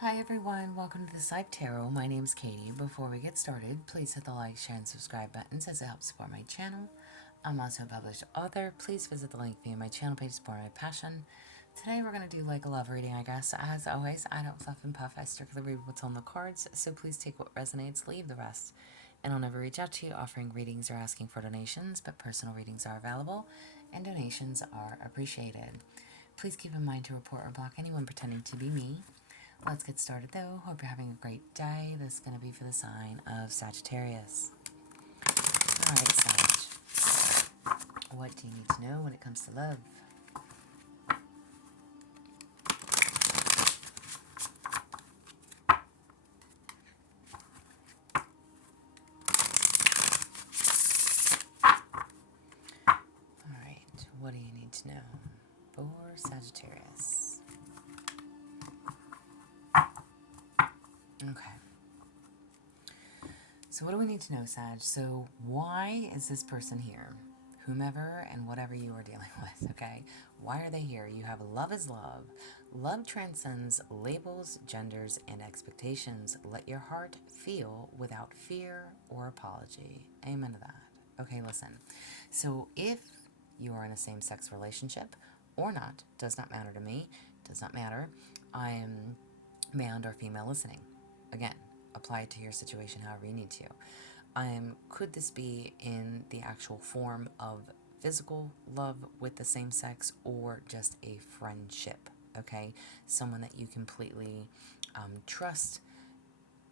Hi everyone, welcome to the Psych Tarot. My name's Katie. Before we get started, please hit the like, share, and subscribe buttons as it helps support my channel. I'm also a published author. Please visit the link via my channel page to support my passion. Today we're going to do like a love reading, I guess. As always, I don't fluff and puff. I strictly read what's on the cards, so please take what resonates, leave the rest. And I'll never reach out to you offering readings or asking for donations, but personal readings are available and donations are appreciated. Please keep in mind to report or block anyone pretending to be me. Let's get started though. Hope you're having a great day. This is going to be for the sign of Sagittarius. Alright, Sag. What do you need to know when it comes to love? Alright, what do you need to know for Sagittarius? Okay. So what do we need to know, Sag? So why is this person here? Whomever and whatever you are dealing with, okay? Why are they here? You have love is love. Love transcends labels, genders, and expectations. Let your heart feel without fear or apology. Amen to that. Okay, listen. So if you are in a same-sex relationship or not, does not matter to me, does not matter. I am male or female listening. Again, apply it to your situation however you need to. Could this be in the actual form of physical love with the same sex or just a friendship? Okay, someone that you completely trust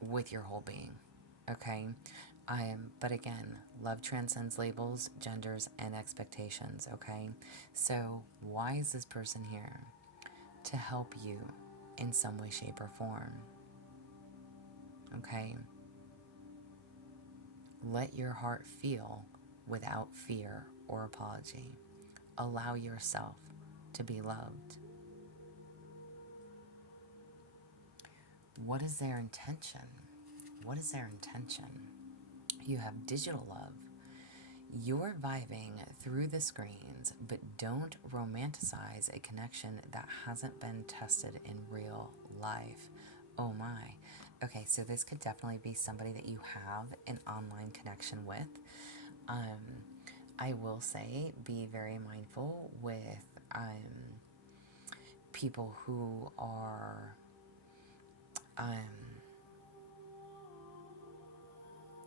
with your whole being. Okay, but again, love transcends labels, genders, and expectations. Okay, so why is this person here? To help you in some way, shape, or form. Okay? Let your heart feel without fear or apology. Allow yourself to be loved. What is their intention? What is their intention? You have digital love. You're vibing through the screens, but don't romanticize a connection that hasn't been tested in real life. Oh my. Okay, so this could definitely be somebody that you have an online connection with. I will say be very mindful with people who are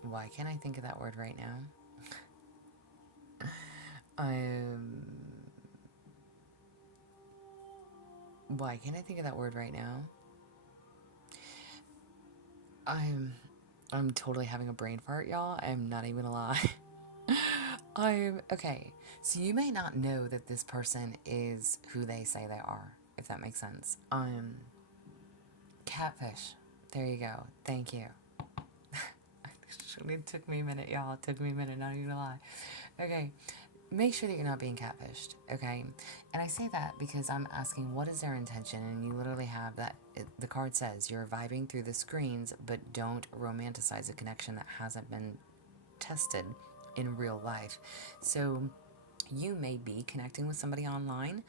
why can't I think of that word right now? Why can't I think of that word right now? I'm totally having a brain fart, y'all. I'm not even gonna lie. Okay. So you may not know that this person is who they say they are, if that makes sense. Catfish. There you go. Thank you. It took me a minute, y'all. It took me a minute, not even gonna lie. Okay. Make sure that you're not being catfished, okay? And I say that because I'm asking what is their intention, and you literally have that. The card says you're vibing through the screens, but don't romanticize a connection that hasn't been tested in real life. So you may be connecting with somebody online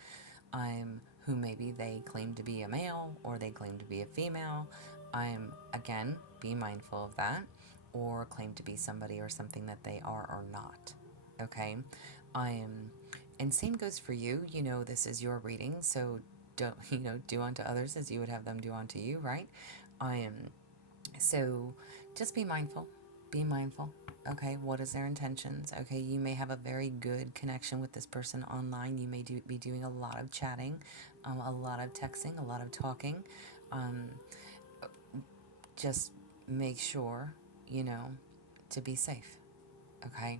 who maybe they claim to be a male or they claim to be a female. Again, be mindful of that, or claim to be somebody or something that they are or not. Okay? And same goes for you. You know, this is your reading, so don't, do unto others as you would have them do unto you, right? So just be mindful. Be mindful. Okay, what is their intentions? Okay, you may have a very good connection with this person online. You may be doing a lot of chatting, a lot of texting, a lot of talking. Just make sure, to be safe. Okay?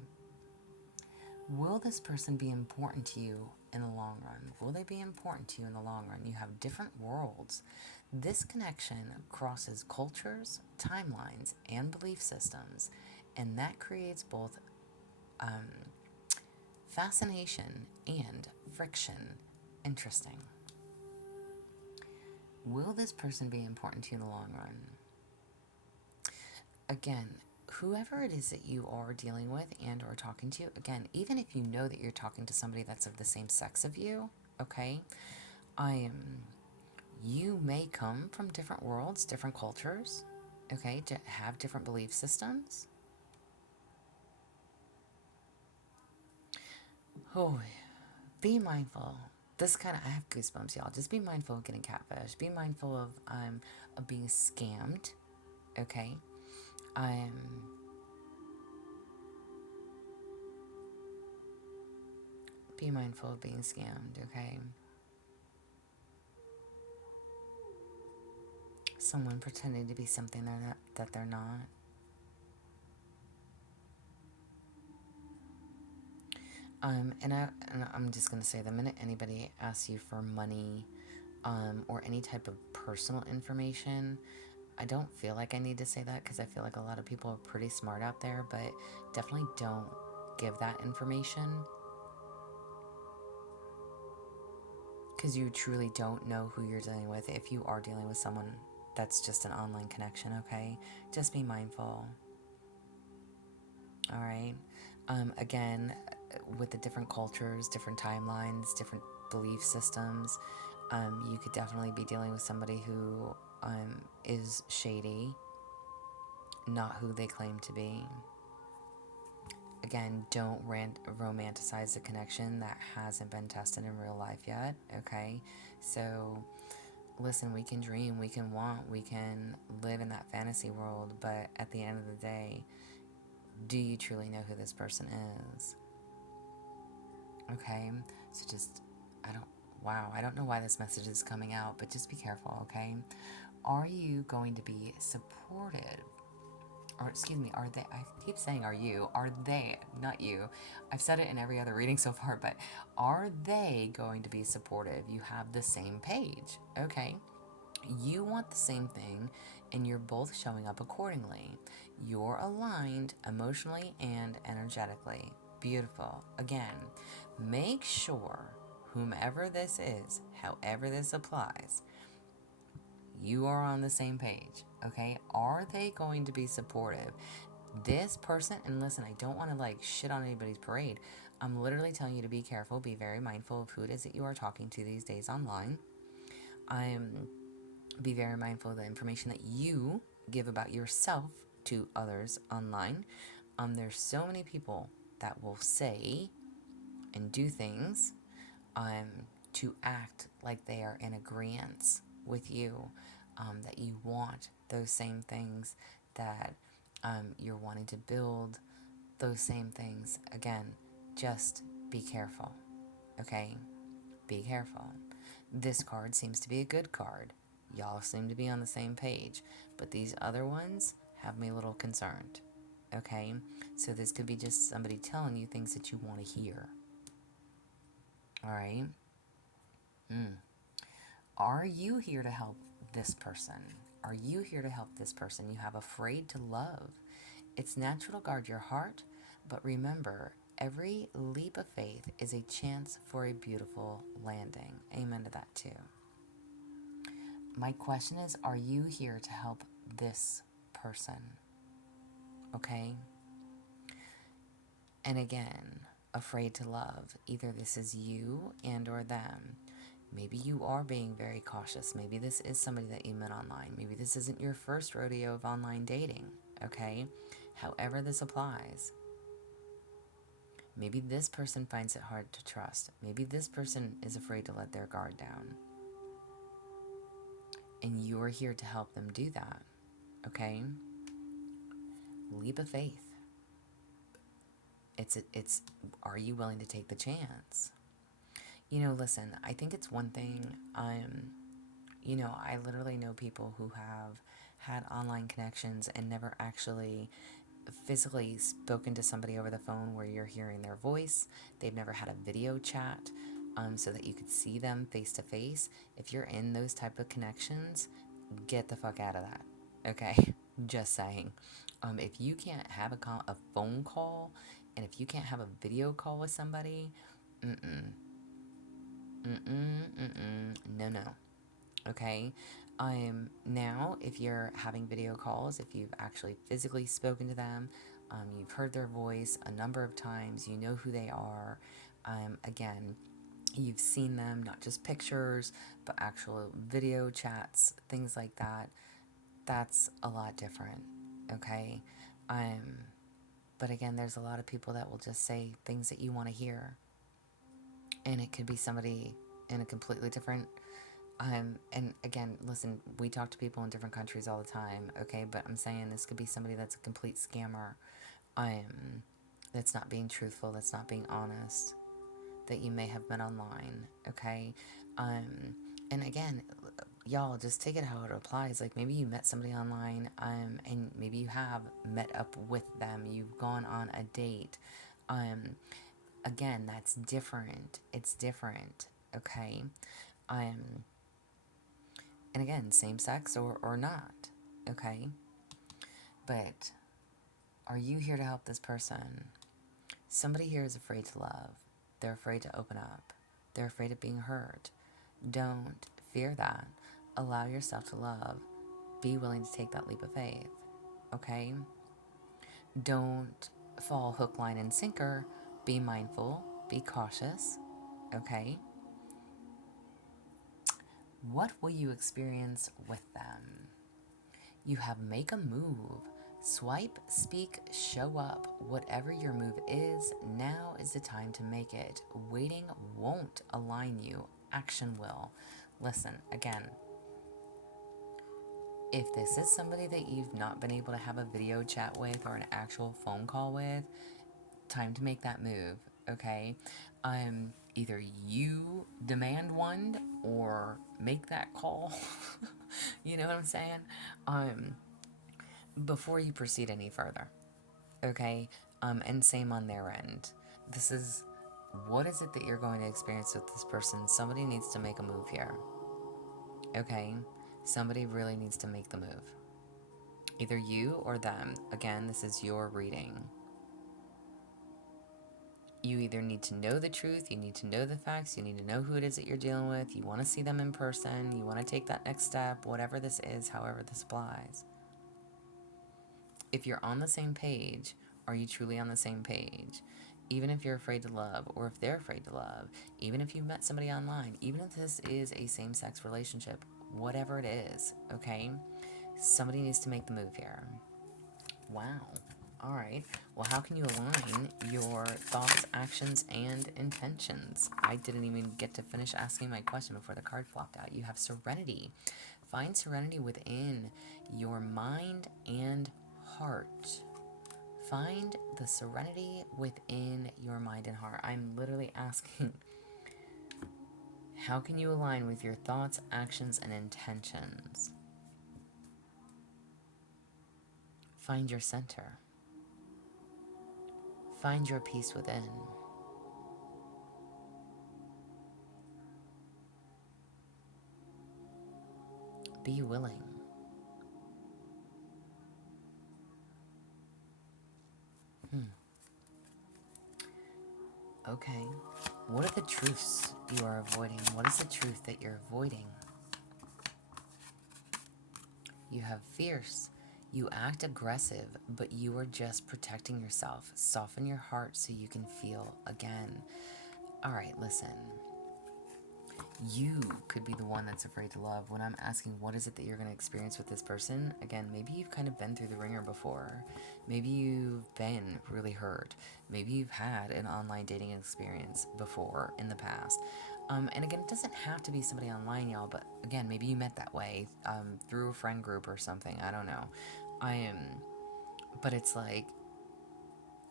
Will this person be important to you in the long run? Will they be important to you in the long run? You have different worlds. This connection crosses cultures, timelines, and belief systems, and that creates both fascination and friction. Interesting. Will this person be important to you in the long run? Again, whoever it is that you are dealing with and or talking to, again, even if you know that you're talking to somebody that's of the same sex of you, okay, You may come from different worlds, different cultures, okay, to have different belief systems. Oh, be mindful. This kind of, I have goosebumps, y'all. Just be mindful of getting catfish. Be mindful of being scammed, okay? Um, be mindful of being scammed, okay? Someone pretending to be something they're not, that they're not. And I'm just gonna say, the minute anybody asks you for money, or any type of personal information, I don't feel like I need to say that because I feel like a lot of people are pretty smart out there, but definitely don't give that information because you truly don't know who you're dealing with. If you are dealing with someone that's just an online connection, okay? Just be mindful. All right. Again, with the different cultures, different timelines, different belief systems, you could definitely be dealing with somebody who is shady, not who they claim to be. Again, don't romanticize a connection that hasn't been tested in real life yet, okay? So, listen, we can dream, we can want, we can live in that fantasy world, but at the end of the day, do you truly know who this person is? Okay? So just, I don't, wow, I don't know why this message is coming out, but just be careful, okay? Are you going to be supported? Or excuse me, are they, I keep saying are they, not you. I've said it in every other reading so far, but are they going to be supportive? You have the same page, okay? You want the same thing, and you're both showing up accordingly. You're aligned emotionally and energetically. Beautiful. Again, make sure whomever this is, however this applies, you are on the same page, okay? Are they going to be supportive? This person, and listen, I don't want to like shit on anybody's parade. I'm literally telling you to be careful, be very mindful of who it is that you are talking to these days online. Be very mindful of the information that you give about yourself to others online. There's so many people that will say and do things to act like they are in agreement with you, that you want those same things, that you're wanting to build those same things. Again, just be careful, okay? Be careful. This card seems to be a good card. Y'all seem to be on the same page, but these other ones have me a little concerned, okay? So this could be just somebody telling you things that you want to hear, all right? Are you here to help this person? Are you here to help this person? You have afraid to love. It's natural to guard your heart, but remember, every leap of faith is a chance for a beautiful landing. Amen to that too. My question is, are you here to help this person? Okay? And again, afraid to love. Either this is you and or them. Maybe you are being very cautious. Maybe this is somebody that you met online. Maybe this isn't your first rodeo of online dating, okay? However this applies. Maybe this person finds it hard to trust. Maybe this person is afraid to let their guard down. And you are here to help them do that, okay? Leap of faith. It's are you willing to take the chance? Listen, I think it's one thing, I literally know people who have had online connections and never actually physically spoken to somebody over the phone where you're hearing their voice. They've never had a video chat, so that you could see them face to face. If you're in those type of connections, get the fuck out of that, okay? Just saying. If you can't have a phone call, and if you can't have a video call with somebody, no. Okay? Now, if you're having video calls, if you've actually physically spoken to them, you've heard their voice a number of times, you know who they are, again, You've seen them, not just pictures, but actual video chats, things like that. That's a lot different, okay? Um, but again, there's a lot of people that will just say things that you want to hear, and it could be somebody in a completely different. And again, listen, we talk to people in different countries all the time, okay? But I'm saying this could be somebody that's a complete scammer, um, that's not being truthful, that's not being honest, that you may have met online, okay? Um, and again, y'all, just take it how it applies. Like maybe you met somebody online, and maybe you have met up with them, you've gone on a date. Um, Again, that's different. It's different, okay? Um, and again, same sex or not, okay? But are you here to help this person? Somebody here is afraid to love. They're afraid to open up. They're afraid of being hurt. Don't fear that. Allow yourself to love. Be willing to take that leap of faith, okay? Don't fall hook, line, and sinker. Be mindful. Be cautious, okay? What will you experience with them? You have make a move. Swipe, speak, show up. Whatever your move is, now is the time to make it. Waiting won't align you, action will. Listen, again, if this is somebody that you've not been able to have a video chat with or an actual phone call with, time to make that move, okay? Either you demand one or make that call. You know what I'm saying? Um, Before you proceed any further, okay? And same on their end. This is what is it that you're going to experience with this person? Somebody needs to make a move here, okay? Somebody really needs to make the move. Either you or them. Again, this is your reading. You either need to know the truth, you need to know the facts, you need to know who it is that you're dealing with, you want to see them in person, you want to take that next step, whatever this is, however this applies. If you're on the same page, are you truly on the same page? Even if you're afraid to love, or if they're afraid to love, even if you met somebody online, even if this is a same-sex relationship, whatever it is, okay? Somebody needs to make the move here. Wow. All right. Well, how can you align your thoughts, actions, and intentions? I didn't even get to finish asking my question before the card flopped out. You have serenity. Find serenity within your mind and heart. Find the serenity within your mind and heart. I'm literally asking, how can you align with your thoughts, actions, and intentions? Find your center. Find your peace within. Be willing. Okay. What are the truths you are avoiding? What is the truth that you're avoiding? You have fierce. You act aggressive, but you are just protecting yourself. Soften your heart so you can feel again. All right, listen. You could be the one that's afraid to love. When I'm asking what is it that you're going to experience with this person, again, maybe you've kind of been through the ringer before. Maybe you've been really hurt. Maybe you've had an online dating experience before in the past. And again, it doesn't have to be somebody online, y'all, but again, maybe you met that way through a friend group or something. I don't know. But it's like,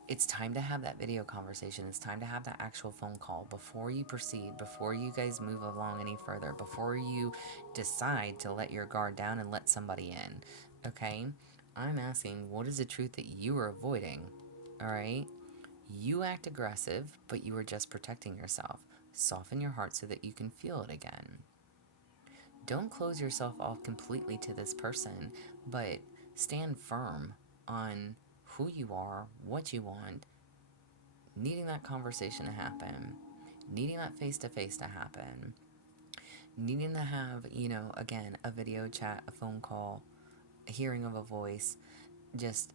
it's time to have that video conversation. It's time to have that actual phone call before you proceed, before you guys move along any further, before you decide to let your guard down and let somebody in. Okay? I'm asking, what is the truth that you are avoiding? All right? You act aggressive, but you are just protecting yourself. Soften your heart so that you can feel it again. Don't close yourself off completely to this person, but stand firm on who you are, what you want, needing that conversation to happen, needing that face to face to happen, needing to have, again, a video chat, a phone call, a hearing of a voice, just,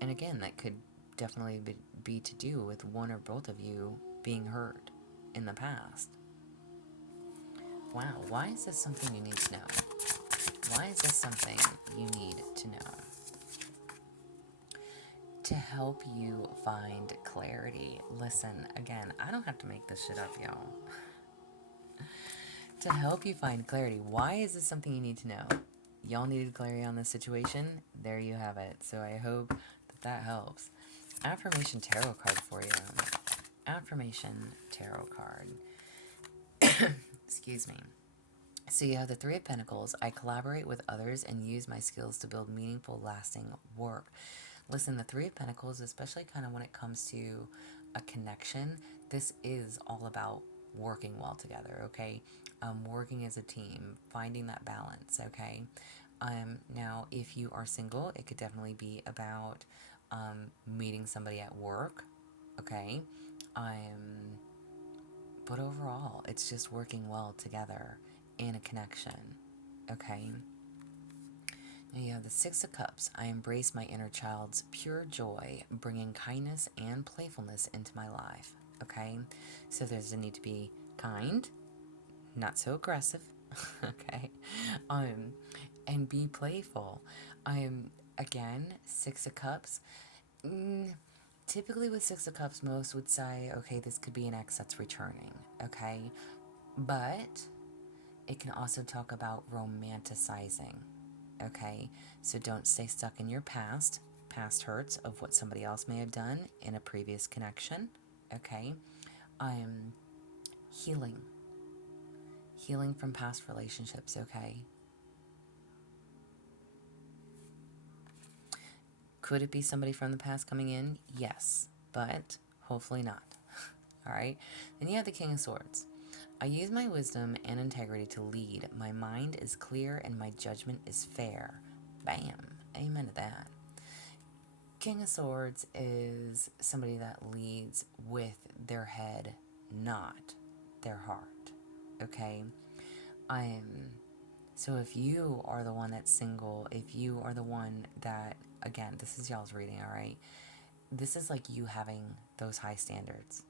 and again, that could definitely be to do with one or both of you being heard. in the past. Wow, why is this something you need to know? Why is this something you need to know? To help you find clarity. Listen, again, I don't have to make this shit up, y'all. To help you find clarity. Why is this something you need to know? Y'all needed clarity on this situation. There you have it. So I hope that helps. Affirmation tarot card for you. Affirmation tarot card. Excuse me. So you have the Three of Pentacles. I collaborate with others and use my skills to build meaningful, lasting work. Listen, the Three of Pentacles, especially kind of when it comes to a connection, this is all about working well together, okay? Working as a team, finding that balance, okay? Now, if you are single, it could definitely be about meeting somebody at work, okay? But overall, it's just working well together in a connection, okay? Now you have the Six of Cups. I embrace my inner child's pure joy, bringing kindness and playfulness into my life, okay? So there's a need to be kind, not so aggressive, okay? And be playful. Again, Six of Cups. Typically with Six of Cups, most would say, okay, this could be an ex that's returning, okay? But it can also talk about romanticizing, okay? So don't stay stuck in your past hurts of what somebody else may have done in a previous connection, okay? Healing from past relationships, okay? Could it be somebody from the past coming in? Yes, but hopefully not. All right? Then you have the King of Swords. I use my wisdom and integrity to lead. My mind is clear and my judgment is fair. Bam. Amen to that. King of Swords is somebody that leads with their head, not their heart. Okay? So if you are the one that's single, if you are the one that, again, this is y'all's reading, all right? This is like you having those high standards.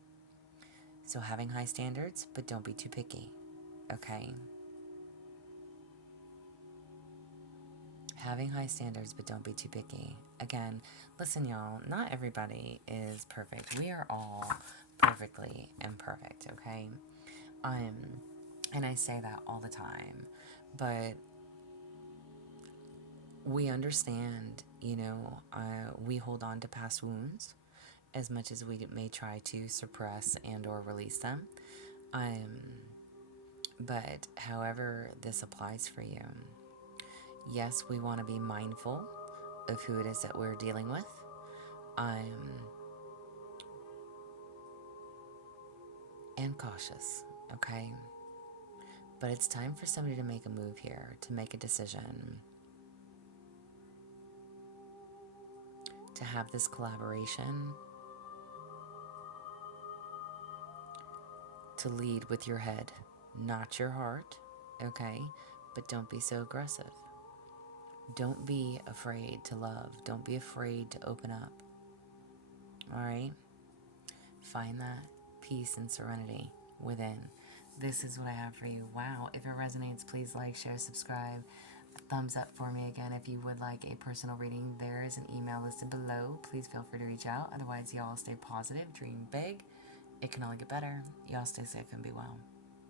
So having high standards, but don't be too picky, okay? Having high standards, but don't be too picky. Again, listen, y'all, not everybody is perfect. We are all perfectly imperfect, okay? And I say that all the time, but we understand, we hold on to past wounds as much as we may try to suppress and or release them. But however this applies for you, yes, we want to be mindful of who it is that we're dealing with. And cautious, okay? But it's time for somebody to make a move here, to make a decision, to have this collaboration, to lead with your head, not your heart, okay? But don't be so aggressive. Don't be afraid to love. Don't be afraid to open up. All right? Find that peace and serenity within. This is what I have for you. Wow. If it resonates, please like, share, subscribe. A thumbs up for me again. If you would like a personal reading, there is an email listed below. Please feel free to reach out. Otherwise, y'all stay positive, dream big. It can only get better. Y'all stay safe and be well.